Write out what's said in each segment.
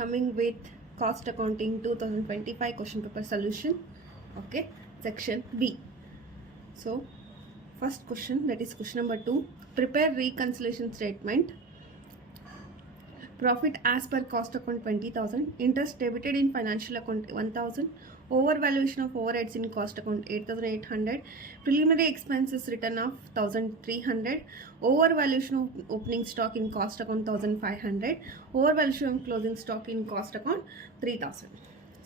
coming with cost accounting 2025 question paper solution. Okay, section B. So first question, that is question number 2. Prepare reconciliation statement. Profit as per cost account 20,000, interest debited in financial account 1,000, overvaluation of overheads in cost account 8,800, preliminary expenses written off 1,300, overvaluation of opening stock in cost account 1,500, overvaluation of closing stock in cost account 3,000.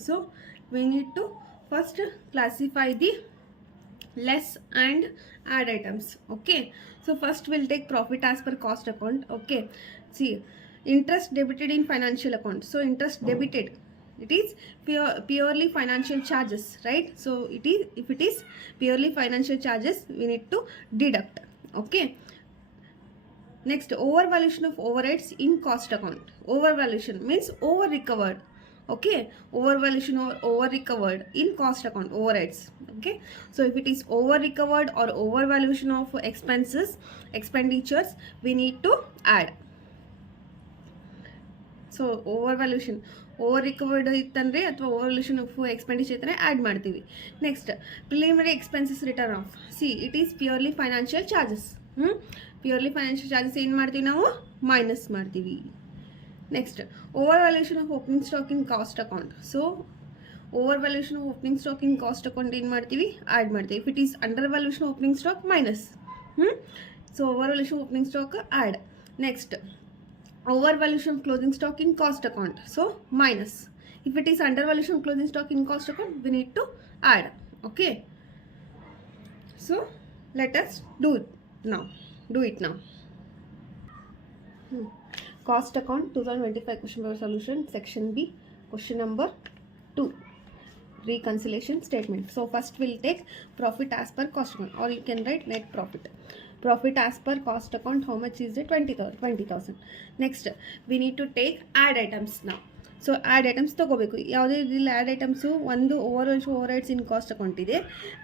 So we need to first classify the less and add items. Okay, so first we'll take profit as per cost account. Okay, see, interest debited in financial account. So interest debited, it is purely financial charges, right? So it is, if it is purely financial charges, we need to deduct. Okay, next, overvaluation of overheads in cost account. Overvaluation means over recovered. Okay, overvaluation or over recovered in cost account, overheads. Okay, so if it is over recovered or overvaluation of expenditures, we need to add. So overvaluation over recovered ಇತ್ತಂದರೆ ಅಥವಾ overvaluation of expenditure ಇತ್ತಂದರೆ add ಮಾಡ್ತೀವಿ. Next, preliminary expenses return off. See, it is purely financial charges. Purely financial charges ಏನು ಮಾಡ್ತೀವಿ ನಾವು? Minus ಮಾಡ್ತೀವಿ. Next, over valuation of opening stock in cost account. So over valuation of opening stock in cost account ಏನು ಮಾಡ್ತೀವಿ? Add ಮಾಡ್ತೀವಿ. If it is under valuation opening stock, minus. So over valuation opening stock add. Next, overvaluation of closing stock in cost account, so minus. If it is undervaluation of closing stock in cost account, we need to add. Okay, so let us do it now. Cost account 2025 question paper solution, section B, question number 2, reconciliation statement. So first we'll take profit as per cost account, or you can write net profit. Profit as per cost account, how much is it? 20,000. Next, we need to take add items now. So add items ತೊಗೋಬೇಕು. ಯಾವುದೇ ಇಲ್ಲಿ add items, ಒಂದು overheads in cost account ಇದೆ.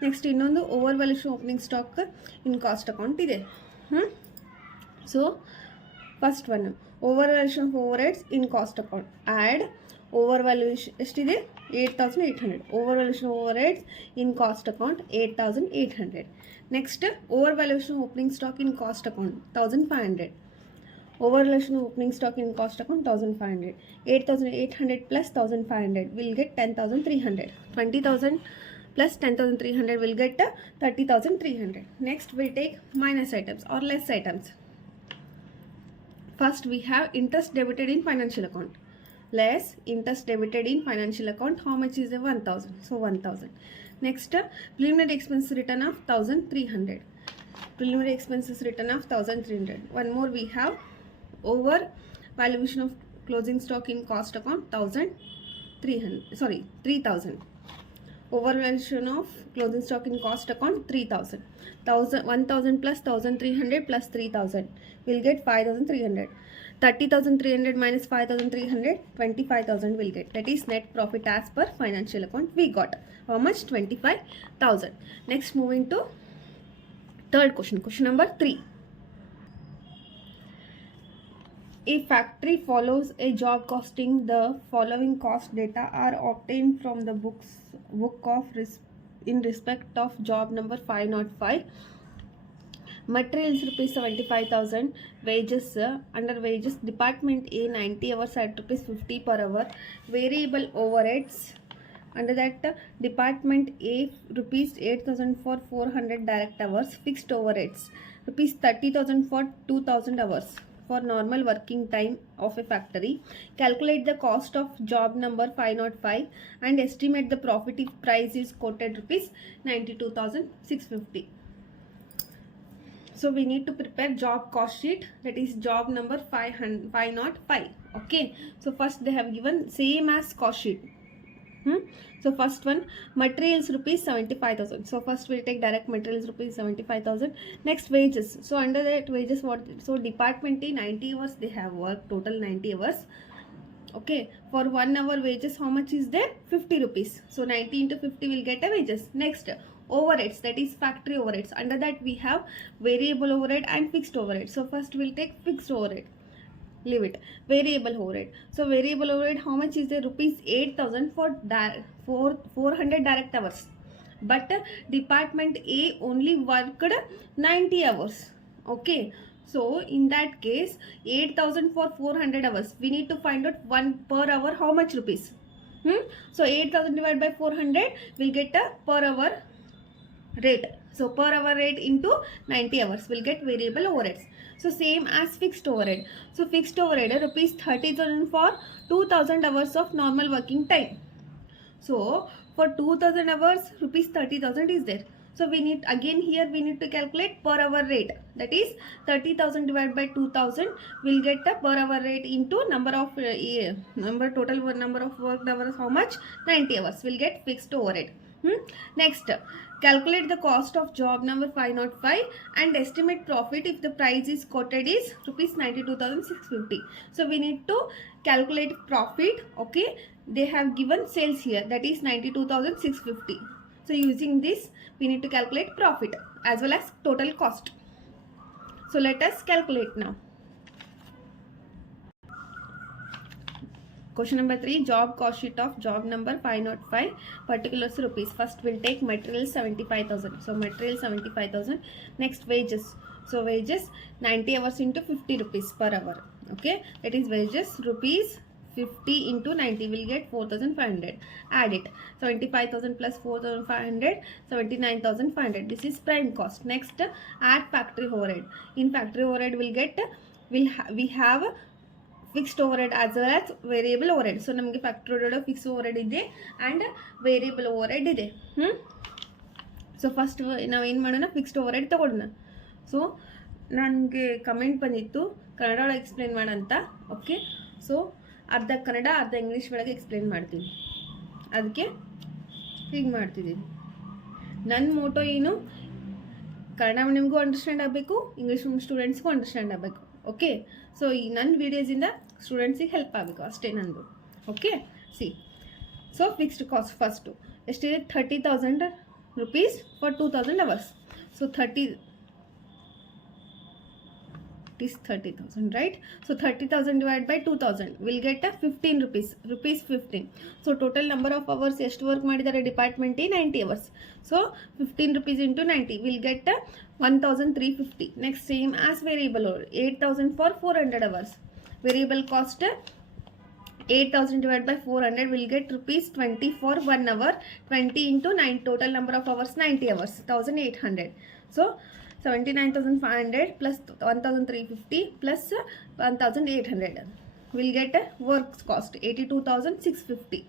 Next ಇನ್ನೊಂದು overvaluation opening stock in cost account ಇದೆ. So first one, overvaluation of overheads in cost account. Add overvaluation ಎಷ್ಟಿದೆ? 8,800. Overvaluation overheads in cost account 8,800. Next, overvaluation opening stock in cost account 1,500. Overvaluation of opening stock in cost account 1,500. 8,800 plus 1,500 will get 10,300. 20,000 plus 10,300 will get 30,300. Next, we take minus items or less items. First, we have interest debited in financial account. Less interest debited in financial account. How much is the 1,000? So 1,000. Next, preliminary expense written of 1,300. Preliminary expenses written of 1,300. One more we have over valuation of closing stock in cost account 3,000. Over valuation of closing stock in cost account 3,000. 1,000 plus 1,300 plus 3,000 will get 5,300. 30,300 minus 5,300, 25,000 will get. That is net profit as per financial account. We got how much? 25,000. Next, moving to third question, question number 3. A factory follows a job costing. The following cost data are obtained from the book of in respect of job number 505. Materials rupees 75,000. Wages, under wages, department A 90 hours at rupees 50 per hour. Variable overheads, under that department A rupees 8,000 for 400 direct hours. Fixed overheads rupees 30,000 for 2,000 hours for normal working time of a factory. Calculate the cost of job number 505 and estimate the profit if price is quoted rupees 92,650. So we need to prepare job cost sheet, that is job number 505. Okay, so first they have given same as cost sheet. So first one, materials rupees 75,000. So first we'll take direct materials rupees 75,000. Next, wages. So under that wages, what? So department A 90 hours they have worked, total 90 hours. Okay, for 1 hour wages, how much is there? 50 rupees. So 90 into 50 will get a wages. Next, overheads, that is factory overheads. Under that we have variable overhead and fixed overhead. So first we'll take fixed overhead. leave it. Variable overhead. So variable overhead, how much is there? Rupees 8,000 for 400 direct hours. But department A only worked 90 hours. Okay, so in that case 8,000 for 400 hours, we need to find out 1 per hour how much rupees. So 8,000 divided by 400, we'll get a per hour rate. So per hour rate into 90 hours, we'll get variable overheads. So same as fixed overhead. So fixed overhead rupees 30,000 for 2,000 hours of normal working time. So for 2,000 hours, rupees 30,000 is there. So we need, again here we need to calculate per hour rate. That is 30,000 divided by 2,000, we'll get the per hour rate into number of total number of worked hours, how much? 90 hours. We'll get fixed overhead. Next, calculate the cost of job number 505 and estimate profit if the price is quoted is rupees 92,650. So we need to calculate profit. Okay, they have given sales here, that is 92,650. So using this, we need to calculate profit as well as total cost. So let us calculate now. Question number 3, job cost sheet of job number 505, particulars rupees. First we'll take material 75,000. So material 75,000. Next wages. So wages 90 hours into 50 rupees per hour. Okay, that is wages rupees 50 into 90, will get 4,500. Add it. 75,000 plus 4,500, 79,500. This is prime cost. Next, add factory overhead. In factory overhead, we'll get we have fixed overhead as well as variable overhead. So ನಮಗೆ factory overhead, fix overhead ಇದೆ and variable overhead ಇದೆ. So first ನಾವೇನು ಮಾಡೋಣ, fixed overhead ತೊಗೊಳ್ಳೋಣ. So ನನಗೆ comment ಬಂದಿತ್ತು ಕನ್ನಡ ಒಳಗೆ explain ಮಾಡೋಂತ. Okay, so ಅರ್ಧ ಕನ್ನಡ ಅರ್ಧ ಇಂಗ್ಲೀಷ್ ಒಳಗೆ ಎಕ್ಸ್ಪ್ಲೇನ್ ಮಾಡ್ತೀನಿ, ಅದಕ್ಕೆ ಹೀಗೆ ಮಾಡ್ತಿದ್ದೀನಿ. ನನ್ನ ಮೋಟೋ ಏನು, ಕನ್ನಡ ನಿಮಗೂ ಅಂಡರ್ಸ್ಟ್ಯಾಂಡ್ ಆಗಬೇಕು, ಇಂಗ್ಲೀಷ್ ಸ್ಟೂಡೆಂಟ್ಸ್ಗೂ ಅಂಡರ್ಸ್ಟ್ಯಾಂಡ್ ಆಗಬೇಕು. ಓಕೆ, ಸೊ ಈ ನನ್ನ ವೀಡಿಯೋಸಿಂದ ಸ್ಟೂಡೆಂಟ್ಸಿಗೆ ಹೆಲ್ಪ್ ಆಗಬೇಕು, ಅಷ್ಟೇ ನಂದು. Okay, C, so fixed cost first ಎಷ್ಟಿದೆ, 30,000 rupees for 2,000 hours. So 30,000, right? So 30,000 divided by 2,000, we'll get a 15 rupees, rupees 15. So total number of hours ಎಷ್ಟು ವರ್ಕ್ ಮಾಡಿದ್ದಾರೆ department 90 hours. So 15 rupees into 90, we'll get a 1,350. Next, same as variable or 8,000 for 400 hours. Variable cost 8,000 divided by 400, will get rupees 20 for 1 hour. 20 into 9, total number of hours 90 hours, 1,800. So 79,500 plus 1,350 plus 1,800, will get a work cost 82,650.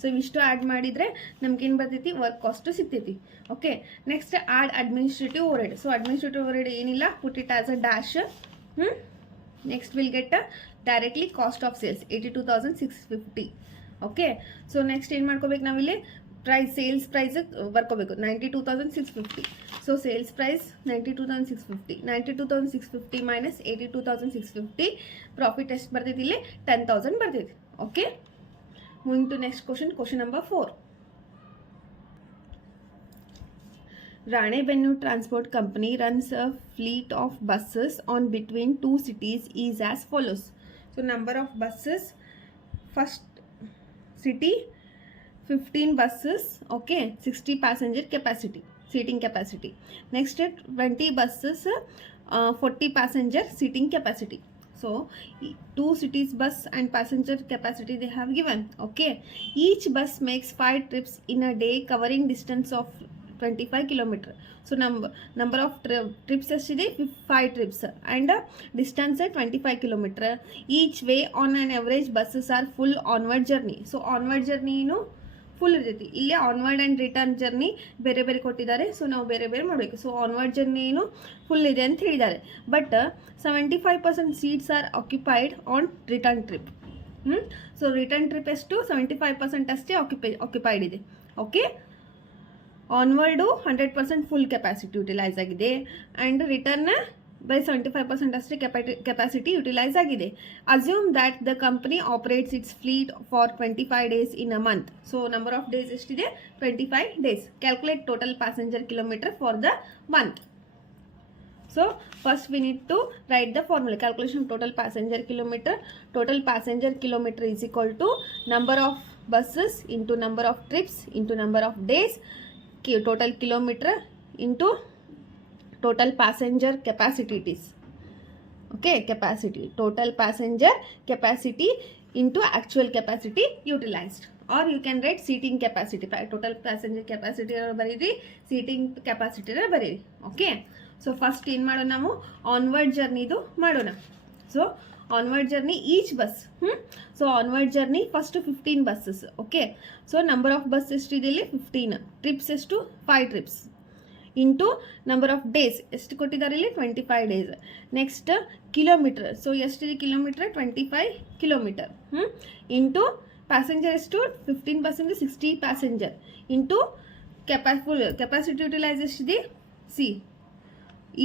So ಇವಿಷ್ಟು add ಮಾಡಿದರೆ ನಮ್ಗೇನು ಬರ್ತೈತಿ, work cost ಸಿಗ್ತೈತಿ. Okay, next add administrative overhead. So administrative overhead ಏನಿಲ್ಲ, put it as a dash. Next will get directly cost of sales 82,650. Okay, so next ಏನು ಮಾಡ್ಕೋಬೇಕು ನಾವಿಲ್ಲಿ, price, sales price ಬರ್ಕೋಬೇಕು 92,650. So sales price 92,650, 92,650 minus 82,650, profit ಎಷ್ಟು ಬರ್ತೈತಿ ಇಲ್ಲಿ, 10,000 ಬರ್ತೈತಿ. Okay, moving to next question, question number 4. Ranebennu Transport Company runs a fleet of buses on between two cities is as follows. So number of buses, first city 15 buses, okay, 60 passenger capacity, seating capacity. Next 20 buses, 40 passenger seating capacity. So 2 cities bus and passenger capacity they have given. Okay, each bus makes 5 trips in a day covering distance of 25 km. So number of trips ಎಷ್ಟಿದೆ, 5 trips and distance 25 km. Each way on an average buses are full onward journey. So onward journey full ಇರ್ತೈತಿ. ಇಲ್ಲೇ onward and return journey ಬೇರೆ ಬೇರೆ ಕೊಟ್ಟಿದ್ದಾರೆ. So ನಾವು ಬೇರೆ ಬೇರೆ ಮಾಡಬೇಕು. ಸೊ ಆನ್ವರ್ಡ್ ಜರ್ನಿ ಫುಲ್ ಇದೆ ಅಂತ ಹೇಳಿದ್ದಾರೆ. But 75% seats are occupied on return trip. So return trip ಎಷ್ಟು, 75% ಅಷ್ಟೇ ಆಕ್ಯುಪೈಡ್ ಇದೆ. ಓಕೆ, ಆನ್ವರ್ಡು 100% ಫುಲ್ ಕೆಪಾಸಿಟಿ ಯುಟಿಲೈಸ್ ಆಗಿದೆ ಆ್ಯಂಡ್ ರಿಟರ್ನ್ by 75% ಅಷ್ಟೇ ಕೆಪಾಸಿಟಿ ಯುಟಿಲೈಸ್ ಆಗಿದೆ. Assume that the company operates it's fleet for 25 days in a month. So number of days ಎಷ್ಟಿದೆ, 25 days. Calculate total passenger kilometre for the month. So first we need to write the formula. Calculation of total passenger kilometer. Total passenger kilometer is equal to number of buses into number of trips into number of days, total kilometer into total passenger capacity it is. Okay, capacity, total passenger capacity into actual capacity utilized, or you can write seating capacity. Total passenger capacity ಬರೀರಿ, seating capacity ಬರೀರಿ. Okay, so first ಏನು ಮಾಡೋಣ, ನಾವು onward ಜರ್ನಿದು ಮಾಡೋಣ. So onward journey each bus, so onward journey first 15 buses. Okay, so number of bus ಎಷ್ಟಿದೆ ಇಲ್ಲಿ 15, trips ಎಷ್ಟು 5 trips into number of days ಎಷ್ಟು ಕೊಟ್ಟಿದ್ದಾರೆ ಇಲ್ಲಿ 25 ಡೇಸ್. ನೆಕ್ಸ್ಟ್ ಕಿಲೋಮೀಟರ್, ಸೊ ಎಷ್ಟಿದೆ ಕಿಲೋಮೀಟರ್ 25 ಕಿಲೋಮೀಟರ್ ಇಂಟು ಪ್ಯಾಸೆಂಜರ್ ಎಷ್ಟು 15 percent 60 passenger into capacity utilise ಎಷ್ಟಿದೆ. See,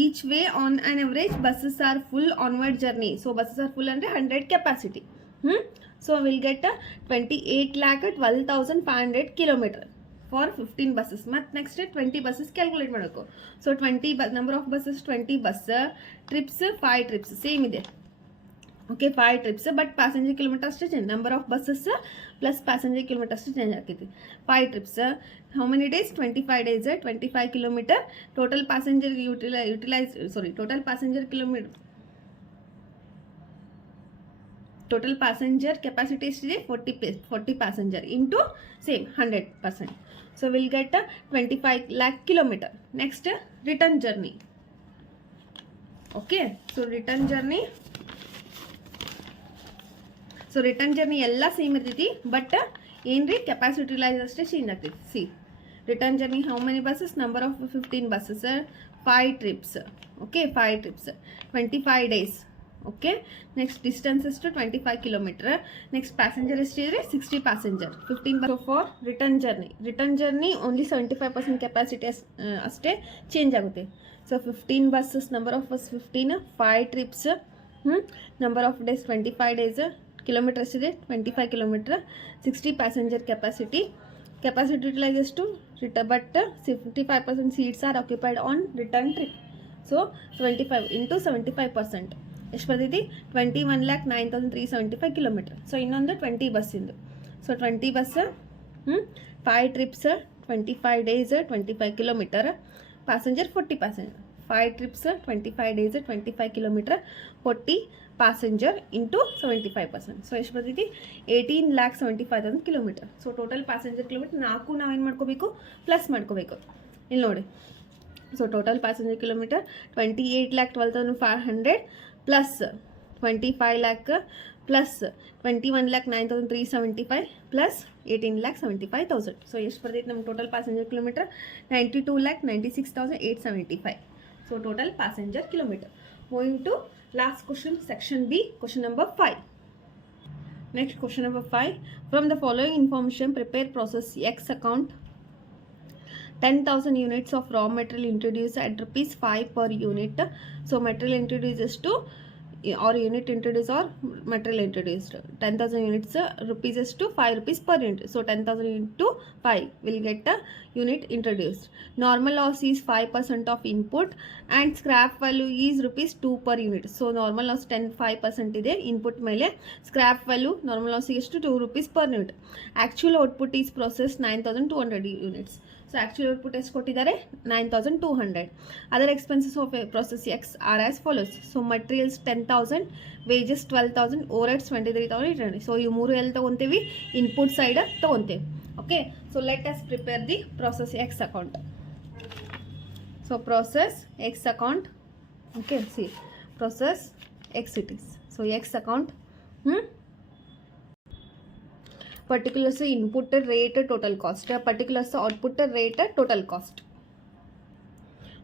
each way on on average buses are full onward journey. So buses are full ಅಂದರೆ 100 capacity. So will get 28,12,500 kilometre for 15 buses. ಮತ್ತು next 20 buses calculate ಮಾಡಬೇಕು. So 20 number of buses 20 bus, trips 5 trips same ಇದೆ. Okay, 5 trips, but passenger kilometre ಅಷ್ಟೇ change. Number of buses plus passenger kilometre ಅಷ್ಟೇ change ಆಗ್ತೈತಿ. 5 trips, how many days 25 days, 25 kilometre. Total passenger total passenger kilometre, total passenger capacity ಎಷ್ಟಿದೆ 40 passenger into same 100%. So will get 25 lakh kilometre. Next return journey. Okay, so return journey ಎಲ್ಲ same ಇರ್ತೈತಿ, but ಏನ್ರಿ capacity utilise ಅಷ್ಟೇ change ಆಗ್ತೈತಿ. See, return journey how many buses, number of 15 buses, 5 trips. Okay, 5 trips, 25 days. Okay, next distance ಎಷ್ಟು 25 kilometre. Next passenger ಎಷ್ಟಿದ್ರೆ 60 passenger, 15 for return journey only 75% capacity ಅಷ್ಟೇ change ಆಗುತ್ತೆ. So 15 buses, number of bus 15, 5 trips, number of days 25 days, kilometre ಎಷ್ಟಿದೆ 25 kilometre, 60 passenger capacity utilise ಎಷ್ಟು but 55% seats are occupied on return trip. So 25 into 75% ಎಷ್ಟು ಬರ್ತೈತಿ 21,09,375 kilometre. So ಇನ್ನೊಂದು 20 ಬಸ್ಸಿಂದು. So 20 bus, 5 trips, 25 days, 25 kilometre, passenger 40 passenger. 5 trips, 25 days, 25 kilometre, 40 passenger into 75%. So ಎಷ್ಟು ಬರ್ತೈತಿ 18,75,000 kilometre. So total passenger kilometre ನಾವೇನು ಮಾಡ್ಕೋಬೇಕು, plus ಮಾಡ್ಕೋಬೇಕು. ಇಲ್ಲಿ ನೋಡಿ, so total passenger kilometre 28,12,500 plus 25 lakh plus 21,09,375 plus 18,75,000. So ಎಷ್ಟು ಬರ್ತೈತೆ ನಮ್ಮ total passenger kilometre 92,96,875. So total passenger kilometre. Moving to last question, section B, question number 5. Next question number 5. From the following information prepare process X account 10,000 units of raw material introduced at rupees 5 per unit. So material introduced is to or unit introduced or material introduced 10,000 units, rupees is to 5 rupees per unit. So 10,000 into 5 will get a unit introduced. Normal loss is 5% of input and scrap value is rupees 2 per unit. So normal loss 5% ಇದೆ input ಮೇಲೆ, scrap value normal loss is to 2 rupees per unit. Actual output is processed 9,200 units. So actual output ಎಷ್ಟು ಕೊಟ್ಟಿದ್ದಾರೆ 9,200. Other expenses of a process X are as follows. So materials 10,000, wages 12,000, overheads 23,800. So ಇವು ಮೂರು ಎಲ್ಲಿ ತಗೊಂತೀವಿ, input side ತಗೊಂತೀವಿ. Okay, so let us prepare the process X account. So process X account. Okay, see process X it is. So X account, particulars input rate total cost, particulars output rate total cost.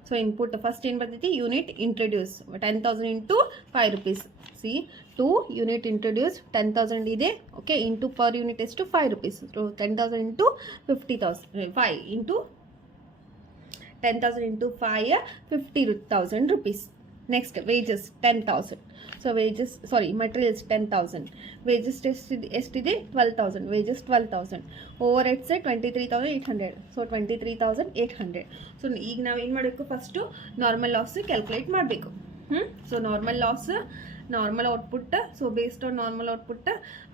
So input first ಏನು ಬರ್ತೈತಿ, unit introduce 10,000 into 5 rupees. C 2 unit introduce 10,000 ಇದೆ. Okay, into per unit ಎಷ್ಟು 5 rupees. So 10,000 into 50,000, 5 into 10,000 into 5 50,000 rupees. Next wages 10,000. So wages materials 10,000, wages ಎಷ್ಟಿದೆ 12,000, wages 12,000, over heads 23,800, so 23,800. So ಈಗ ನಾವು ಏನು ಮಾಡಬೇಕು, first normal loss calculate ಮಾಡಬೇಕು. So normal output, so based on normal output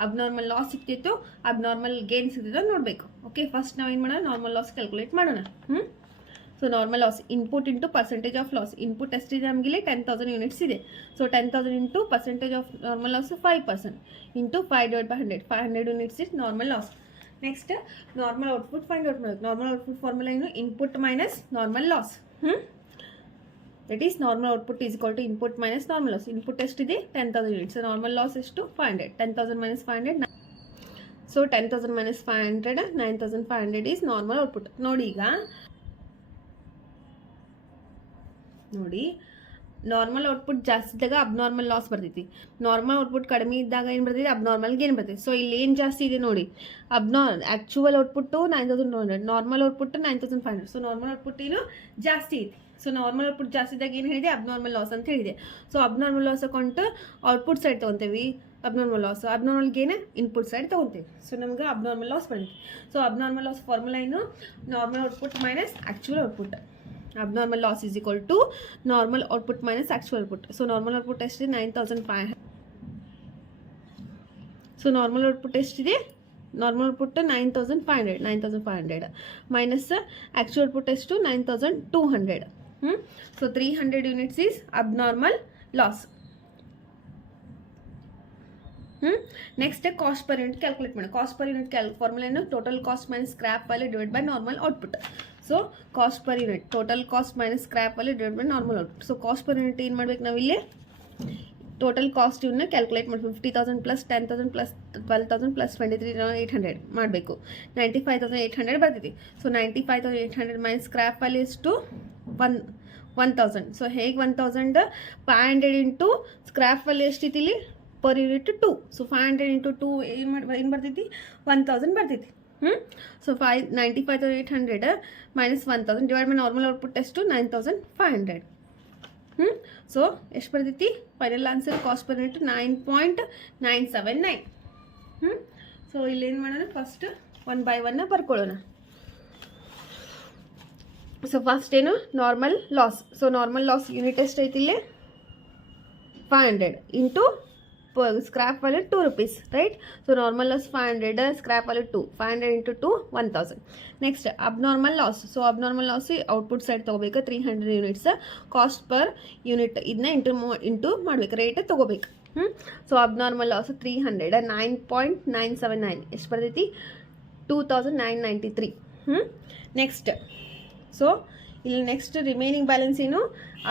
abnormal loss ಸಿಗ್ತಿತ್ತು, abnormal gain ಸಿಗ್ತಿತ್ತು ನೋಡಬೇಕು. Okay, first ನಾವು ಏನು ಮಾಡೋಣ, ನಾರ್ಮಲ್ ಲಾಸ್ ಕ್ಯಾಲ್ಕುಲೇಟ್ ಮಾಡೋಣ. So normal loss input into percentage of loss. Input ಎಷ್ಟಿದೆ ನಮಗೆ 10,000 ಯೂನಿಟ್ಸ್ ಇದೆ. So 10,000 into percentage of normal loss 5% into 5/100, 500 units is normal loss. Next normal output find out ಮಾಡಬೇಕು. Normal output formula ಏನು, input minus normal loss. That is normal output is equal to input minus normal loss. Input ಎಷ್ಟಿದೆ 10,000 units, normal loss ಎಷ್ಟು 500, 10,000 minus 500. So 10,000 minus 500, 9,500 is normal output. ನೋಡಿ normal output ಜಾಸ್ತಿ ಇದ್ದಾಗ abnormal loss ಬರ್ತೈತಿ, normal output ಕಡಿಮೆ ಇದ್ದಾಗ ಏನು ಬರ್ತೈತಿ, ಅಬ್ನಾರ್ಮಲ್ ಗೇನ್ ಬರ್ತೈತಿ. ಸೊ ಇಲ್ಲಿ ಏನು ಜಾಸ್ತಿ ಇದೆ ನೋಡಿ, actual output 9,200, normal output 9,500. So normal output ಏನು ಜಾಸ್ತಿ ಐತಿ. ಸೊ ನಾರ್ಮಲ್ ಔಟ್ಪುಟ್ ಜಾಸ್ತಿ ಇದ್ದಾಗ ಏನು ಹೇಳಿದೆ, ಅಬ್ನಾರ್ಮಲ್ ಲಾಸ್ ಅಂತ ಹೇಳಿದೆ. So abnormal loss account output side ತೊಗೊತೀವಿ, abnormal loss, abnormal gain input side ತೊಗೊತೀವಿ. ಸೊ ನಮ್ಗೆ ಅಬ್ನಾರ್ಮಲ್ ಲಾಸ್ ಬಂದಿದೆ. ಸೊ ಅಬ್ನಾರ್ಮಲ್ ಲಾಸ್ ಫಾರ್ಮುಲಾ ಏನು, normal output minus actual output. abnormal loss is equal to normal output minus actual output. So normal output ಎಷ್ಟಿದೆ 9,500. So normal output ಎಷ್ಟಿದೆ, normal output 9,500 minus actual output ಎಷ್ಟು 9,200. So 300 units is abnormal loss. Next cost per unit calculate ಮಾಡಿ. Cost per unit formula ಏನು, total cost minus scrap value divide by normal output. So cost per unit total cost minus scrap value divide by normal output. So cost per unit ಏನು ಮಾಡ್ಬೇಕು ನಾವಿಲ್ಲಿ, total cost ಇವನ್ನ calculate ಮಾಡಿ 50,000 plus 10,000 plus 12,000 plus 23,800 ಮಾಡಬೇಕು. 95,800 ಬರ್ತಿದೆ. So 95,800 minus scrap value ಎಷ್ಟು 1,000. So ಹೇಗೆ 1,500 into scrap value ಎಷ್ಟಿತ್ತು ಇಲ್ಲಿ ಪರ್ ಯೂನಿಟ್ 2. ಸೊ 500 ಇಂಟು 2 ಏನು ಬರ್ತೈತಿ 1,000 ಬರ್ತೈತಿ. So 95,800 minus 1,000 divide by normal output ಎಷ್ಟು 9,500. ಸೊ ಎಷ್ಟು ಬರ್ತೈತಿ, final answer cost per unit 9.979. So ಇಲ್ಲೇನು ಮಾಡೋಣ, ಫಸ್ಟ್ 1 by 1 ಬರ್ಕೊಳ್ಳೋಣ. ಸೊ ಫಸ್ಟ್ ಏನು normal loss. So normal loss unit ಎಷ್ಟು ಐತಿ ಇಲ್ಲಿ 500 into scrap value 2 rupees, right. So normal loss 500, scrap value 2, 500 into 2 1,000. Next abnormal loss. So abnormal loss output side ತೊಗೋಬೇಕು 300 units, cost per unit ಇದನ್ನ into ಮಾಡ್ಬೇಕು, rate ತೊಗೋಬೇಕು. So abnormal loss 300, 9.979 ಎಷ್ಟು ಬರ್ತೈತಿ 2,993. Next so ಇಲ್ಲಿ ನೆಕ್ಸ್ಟ್ ರಿಮೈನಿಂಗ್ ಬ್ಯಾಲೆನ್ಸ್ ಏನು,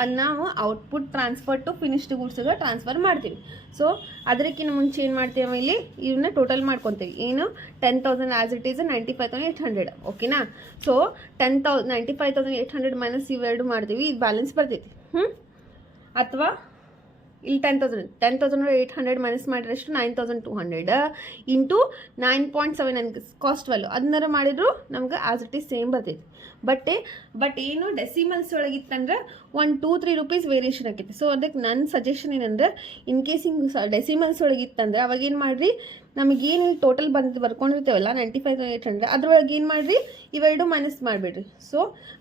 ಅದು ನಾವು ಔಟ್ಪುಟ್ ಟ್ರಾನ್ಸ್ಫರ್ ಟು ಫಿನಿಶ್ಡ್ ಗೂಡ್ಸ್ಗೆ ಟ್ರಾನ್ಸ್ಫರ್ ಮಾಡ್ತೀವಿ. ಸೊ ಅದಕ್ಕಿಂತ ಮುಂಚೆ ಏನು ಮಾಡ್ತೀವಿ, ಇಲ್ಲಿ ಇವನ್ನ ಟೋಟಲ್ ಮಾಡ್ಕೊತೀವಿ. ಏನು 10,000 ಆ್ಯಸ್ ಇಟ್ ಈಸ್ 95,800, ಓಕೆನಾ. ಸೊ 95,800 ಮೈನಸ್ ಇವೆರಡು ಮಾಡ್ತೀವಿ, ಇದು ಬ್ಯಾಲೆನ್ಸ್ ಬರ್ತೈತಿ. ಅಥವಾ ಇಲ್ಲಿ 10,800 ಮೈನಸ್ ಮಾಡಿದ್ರೆ ಎಷ್ಟು 9,200 ಇಂಟು 9.79 ಕಾಸ್ಟ್ ವ್ಯಾಲ್ಯೂ ಅದನ್ನಾರು ಮಾಡಿದ್ರು ನಮ್ಗೆ ಆ್ಯಸ್ ಇಟ್ ಈಸ್ ಸೇಮ್ ಬರ್ತೈತಿ. ಬಟ್ ಏನು ಡೆಸಿಮಲ್ಸ್ ಒಳಗಿತ್ತಂದ್ರೆ 1-2-3 rupees ವೇರಿಯೇಷನ್ ಆಕೈತಿ. ಸೊ ಅದಕ್ಕೆ ನನ್ನ ಸಜೆಷನ್ ಏನಂದ್ರೆ, ಇನ್ ಕೇಸ್ ಹಿಂಗೆ ಡೆಸಿಮಲ್ಸ್ ಒಳಗಿತ್ತಂದ್ರೆ ಅವಾಗ ಏನು ಮಾಡಿರಿ, ನಮಗೇನು ಟೋಟಲ್ ಬರ್ಕೊಂಡಿರ್ತೇವಲ್ಲ 95,800 ಅದ್ರೊಳಗೆ ಏನು ಮಾಡಿರಿ ಇವೆರಡು ಮೈನಸ್ ಮಾಡಿಬಿಡ್ರಿ. So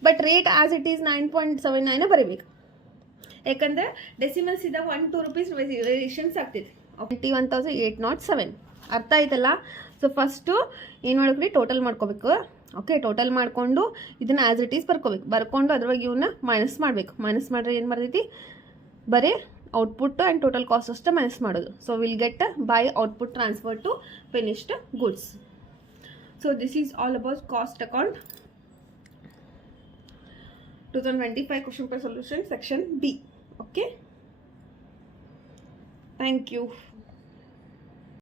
but rate as it is 9.79 ಬರೀಬೇಕು. ಯಾಕಂದರೆ ಡೆಸಿಮಲ್ಸ್ ಇದ್ದಾಗ 1-2 rupees ವೇರಿಯೇಷನ್ಸ್ ಆಗ್ತೈತಿ. 21,807 ಅರ್ಥ ಆಯ್ತಲ್ಲ. ಸೊ ಫಸ್ಟು ಏನು ಮಾಡ್ಬೇಕು, ಟೋಟಲ್ ಮಾಡ್ಕೋಬೇಕು. ಓಕೆ, ಟೋಟಲ್ ಮಾಡಿಕೊಂಡು ಇದನ್ನು ಆ್ಯಸ್ ಇಟ್ ಈಸ್ ಬರ್ಕೊಂಡು ಅದ್ರೊಳಗೆ ಇವನ್ನ ಮೈನಸ್ ಮಾಡಬೇಕು. ಮೈನಸ್ ಮಾಡಿದ್ರೆ ಏನು ಬರ್ತೈತಿ, ಬರೀ ಔಟ್ಪುಟ್ ಆ್ಯಂಡ್ ಟೋಟಲ್ ಕಾಸ್ಟ್ ಅಷ್ಟೇ ಮೈನಸ್ ಮಾಡೋದು. So will get by output transfer to finished goods. So this is all about cost account 2025 question paper solution section B. Okay, thank you.